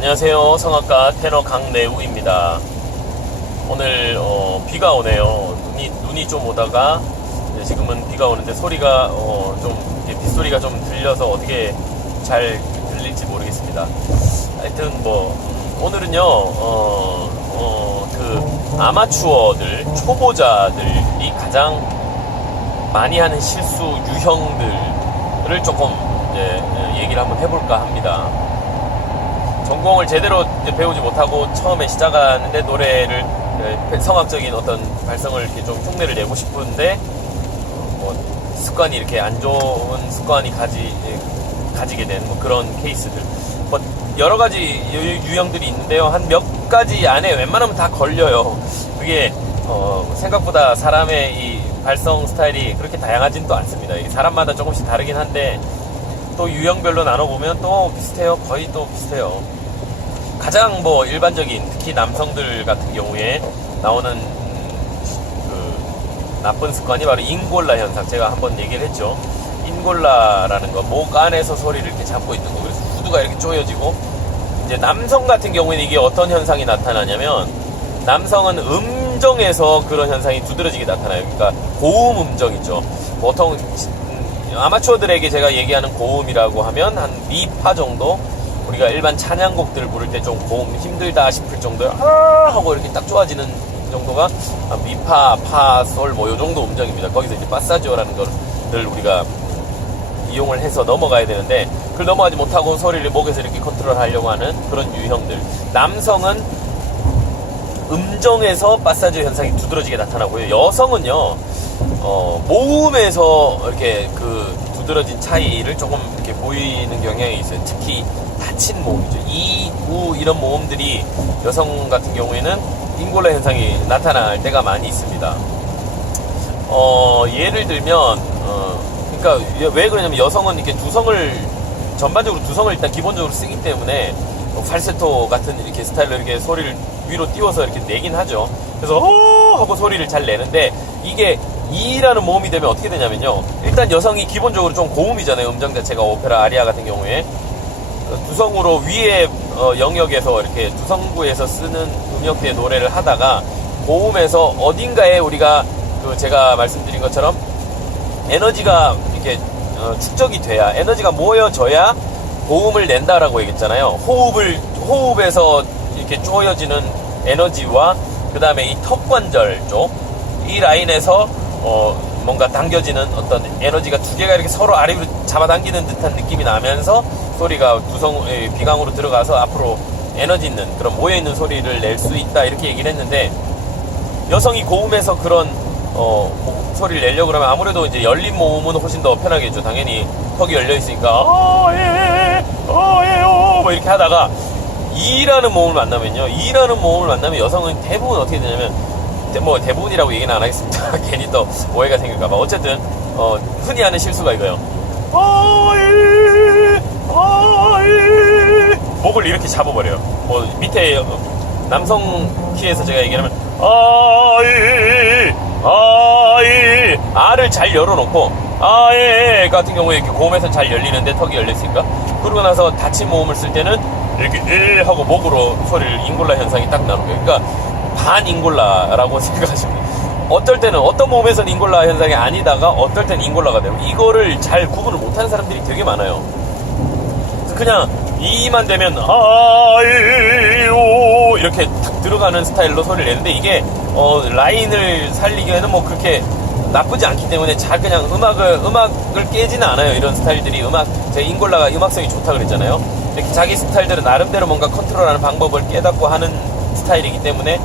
안녕하세요. 성악가 테너 강내우입니다. 오늘 비가 오네요. 눈이 좀 오다가 지금은 비가 오는데 소리가 좀 빗소리가 좀 들려서 어떻게 잘 들릴지 모르겠습니다. 하여튼 오늘은요 그 아마추어들, 초보자들이 가장 많이 하는 실수 유형들을 조금 얘기를 한번 해볼까 합니다. 전공을 제대로 배우지 못하고 처음에 시작하는데 노래를 성악적인 어떤 발성을 이렇게 좀 흉내를 내고 싶은데 습관이 이렇게 안 좋은 습관이 가지게 되는 그런 케이스들 여러 가지 유형들이 있는데요. 한 몇 가지 안에 웬만하면 다 걸려요. 그게 생각보다 사람의 이 발성 스타일이 그렇게 다양하진 또 않습니다. 사람마다 조금씩 다르긴 한데 또 유형별로 나눠보면 또 비슷해요. 거의 또 비슷해요. 가장 일반적인, 특히 남성들 같은 경우에 나오는 그 나쁜 습관이 바로 인골라 현상. 제가 한번 얘기를 했죠. 인골라라는 거, 목 안에서 소리를 이렇게 잡고 있는 거. 그래서 후두가 이렇게 조여지고, 이제 남성 같은 경우에는 이게 어떤 현상이 나타나냐면, 남성은 음정에서 그런 현상이 두드러지게 나타나요. 그러니까 고음 음정이죠. 보통 아마추어들에게 제가 얘기하는 고음이라고 하면 한 미파 정도, 우리가 일반 찬양곡들을 부를 때 좀 고음 힘들다 싶을 정도요 하고 이렇게 딱 좋아지는 정도가 미파, 파, 솔 요 정도 음정입니다. 거기서 이제 파사지오라는 거를 우리가 이용을 해서 넘어가야 되는데 그걸 넘어가지 못하고 소리를 목에서 이렇게 컨트롤 하려고 하는 그런 유형들. 남성은 음정에서 파사지오 현상이 두드러지게 나타나고요. 여성은요 모음에서 이렇게 그 두드러진 차이를 조금 이렇게 보이는 경향이 있어요. 특히 닫힌 모음이죠. 이, 우 이런 모음들이 여성 같은 경우에는 인골라 현상이 나타날 때가 많이 있습니다. 예를 들면 그러니까 왜 그러냐면 여성은 이렇게 전반적으로 두성을 일단 기본적으로 쓰기 때문에 팔세토 같은 이렇게 스타일로 이렇게 소리를 위로 띄워서 이렇게 내긴 하죠. 그래서 하고 소리를 잘 내는데 이게 이라는 모음이 되면 어떻게 되냐면요. 일단 여성이 기본적으로 좀 고음이잖아요. 음정 자체가 오페라 아리아 같은 경우에 두성으로 위에 영역에서 이렇게 두성구에서 쓰는 음역대의 노래를 하다가 고음에서 어딘가에 우리가 제가 말씀드린 것처럼 에너지가 이렇게 축적이 돼야, 에너지가 모여져야 고음을 낸다라고 얘기했잖아요. 호흡에서 이렇게 쪼여지는 에너지와 그 다음에 이 턱관절 쪽, 이 라인에서 뭔가 당겨지는 어떤 에너지가 두 개가 이렇게 서로 아래로 잡아당기는 듯한 느낌이 나면서 소리가 비강으로 들어가서 앞으로 에너지 있는 그런 모여있는 소리를 낼 수 있다, 이렇게 얘기를 했는데, 여성이 고음에서 그런 소리를 내려고 그러면 아무래도 이제 열린 모음은 훨씬 더 편하겠죠. 당연히 턱이 열려있으니까 이렇게 하다가 이라는 모음을 만나면 여성은 대부분 어떻게 되냐면, 대부분이라고 얘기는 안 하겠습니다. 괜히 또 오해가 생길까봐. 어쨌든 흔히 하는 실수가 이거예요. 목을 이렇게 잡아버려요. 밑에 남성 키에서 제가 얘기하면 아를 잘 열어놓고 같은 경우에 이렇게 고음에서 잘 열리는데 턱이 열렸으니까, 그러고 나서 닫힌 모음을 쓸 때는 이렇게 하고 목으로 소리를, 인골라 현상이 딱 나오는 거예요. 그러니까 반인골라라고 생각하시면 돼요. 어떨 때는 어떤 모음에서는 인골라 현상이 아니다가 어떨 때는 인골라가 되고, 이거를 잘 구분을 못하는 사람들이 되게 많아요. 그래서 그냥 이만 되면 이렇게 탁 들어가는 스타일로 소리를 내는데, 이게 라인을 살리기에는 그렇게 나쁘지 않기 때문에 잘 그냥 음악을 깨지는 않아요. 이런 스타일들이 제 인골라가 음악성이 좋다 그랬잖아요. 이렇게 자기 스타일대로 나름대로 뭔가 컨트롤하는 방법을 깨닫고 하는 스타일이기 때문에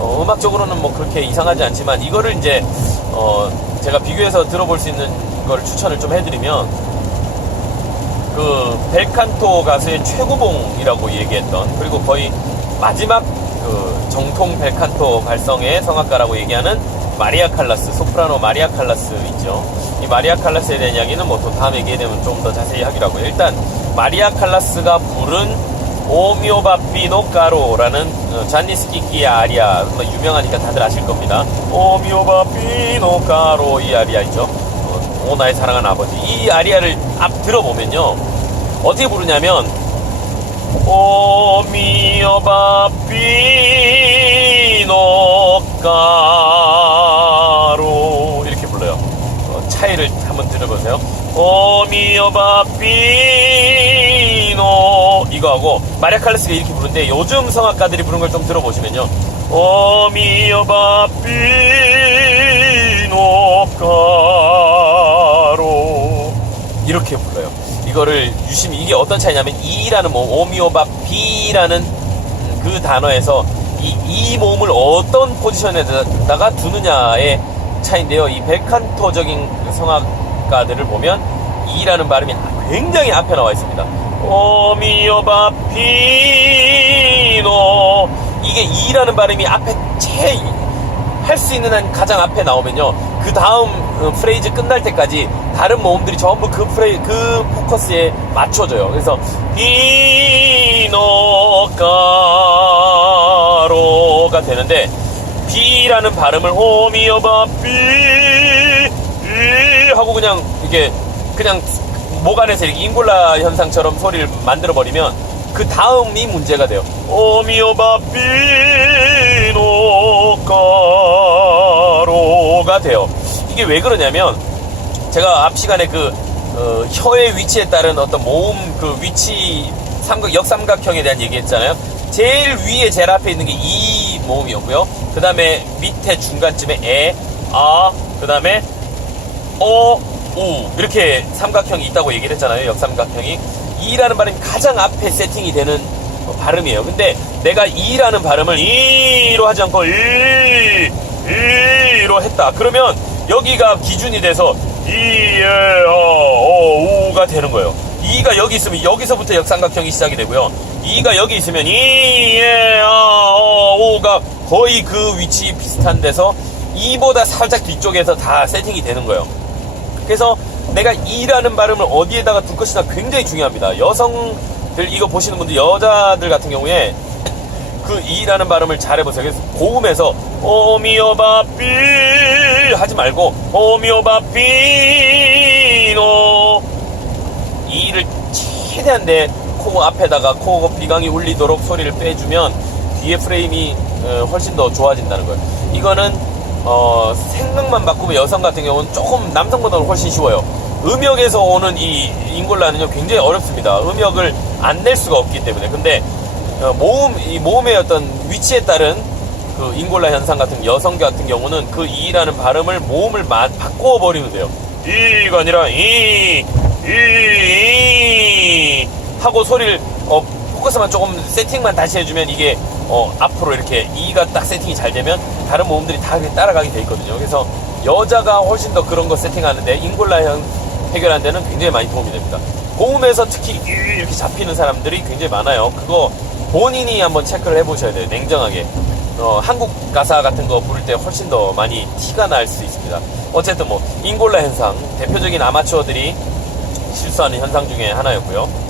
음악적으로는 그렇게 이상하지 않지만, 이거를 이제 제가 비교해서 들어볼 수 있는 걸 추천을 좀 해드리면, 그 벨칸토 가수의 최고봉이라고 얘기했던, 그리고 거의 마지막 그 정통 벨칸토 발성의 성악가라고 얘기하는 마리아 칼라스, 소프라노 마리아 칼라스 있죠. 이 마리아 칼라스에 대한 이야기는 또 다음 얘기에 되면 좀 더 자세히 하기로 하고요. 일단 마리아 칼라스가 부른 오미오바피노 까로라는 잔니스키키의 아리아, 유명하니까 다들 아실 겁니다. 오미오바피노 까로, 이 아리아 있죠. 오 나의 사랑하는 아버지. 이 아리아를 들어보면요, 어떻게 부르냐면 오미오바피노 미어바 피노가로 이렇게 불러요. 차이를 한번 들어보세요. 미어바 피노 이거하고 마리아 칼라스가 이렇게 부르는데 요즘 성악가들이 부르는 걸 좀 들어보시면요. 미어바 피노가로 이렇게 불러요. 이거를 유심히 이게 어떤 차이냐면 이라는 모음 오미오바 비라는 그 단어에서 이 모음을 어떤 포지션에다가 두느냐의 차이인데요. 이 벨칸토적인 성악가들을 보면 이라는 발음이 굉장히 앞에 나와 있습니다. 오미오바 피노 이게 이라는 발음이 앞에 할 수 있는 한 가장 앞에 나오면요. 그 다음 프레이즈 끝날 때까지 다른 모음들이 전부 그 포커스에 맞춰져요. 그래서 피노가로가 되는데 비라는 발음을 호미어바 비 하고 그냥 이게 그냥 목 안에서 이렇게 잉골라 현상처럼 소리를 만들어 버리면 그 다음이 문제가 돼요. 오미오바 피노가로가 돼요. 이게 왜 그러냐면 제가 앞 시간에 혀의 위치에 따른 어떤 모음 위치 역삼각형에 대한 얘기했잖아요. 제일 위에 제일 앞에 있는 게 이 모음이었고요. 그 다음에 밑에 중간쯤에 에, 아, 그 다음에 우 이렇게 삼각형이 있다고 얘기를 했잖아요. 역삼각형이. 이라는 발음이 가장 앞에 세팅이 되는 발음이에요. 근데 내가 이라는 발음을 이로 하지 않고 이로 했다. 그러면 여기가 기준이 돼서 우가 되는 거예요. 이가 여기 있으면 여기서부터 역삼각형이 시작이 되고요. 이가 여기 있으면 우가 거의 그 위치 비슷한 데서 이보다 살짝 뒤쪽에서 다 세팅이 되는 거예요. 그래서 내가 이라는 발음을 어디에다가 둘 것이나 굉장히 중요합니다. 여성들 이거 보시는 분들 여자들 같은 경우에 그 이라는 발음을 잘 해보세요. 그래서 고음에서 오미오바 삐 하지 말고 오미오바 삐노 이를 최대한 내 코 앞에다가 코 비강이 울리도록 소리를 빼주면 뒤에 프레임이 훨씬 더 좋아진다는 거예요. 이거는 생각만 바꾸면 여성 같은 경우는 조금 남성보다는 훨씬 쉬워요. 음역에서 오는 이 잉골라는요 굉장히 어렵습니다. 음역을 안 낼 수가 없기 때문에. 근데 이 모음의 어떤 위치에 따른 그 잉골라 현상 같은 여성 같은 경우는 그 이라는 발음을 모음을 바꾸어 버리면 돼요. 이가 아니라 이 하고 소리를 포커스만 조금 세팅만 다시 해주면 이게 앞으로 이렇게 이가 딱 세팅이 잘 되면 다른 모음들이 다 따라가게 돼 있거든요. 그래서 여자가 훨씬 더 그런 거 세팅하는데 잉골라 해결하는 데는 굉장히 많이 도움이 됩니다. 고음에서 특히 이렇게 잡히는 사람들이 굉장히 많아요. 그거 본인이 한번 체크를 해보셔야 돼요. 냉정하게. 한국 가사 같은 거 부를 때 훨씬 더 많이 티가 날 수 있습니다. 어쨌든 잉골라 현상 대표적인 아마추어들이 실수하는 현상 중에 하나였고요.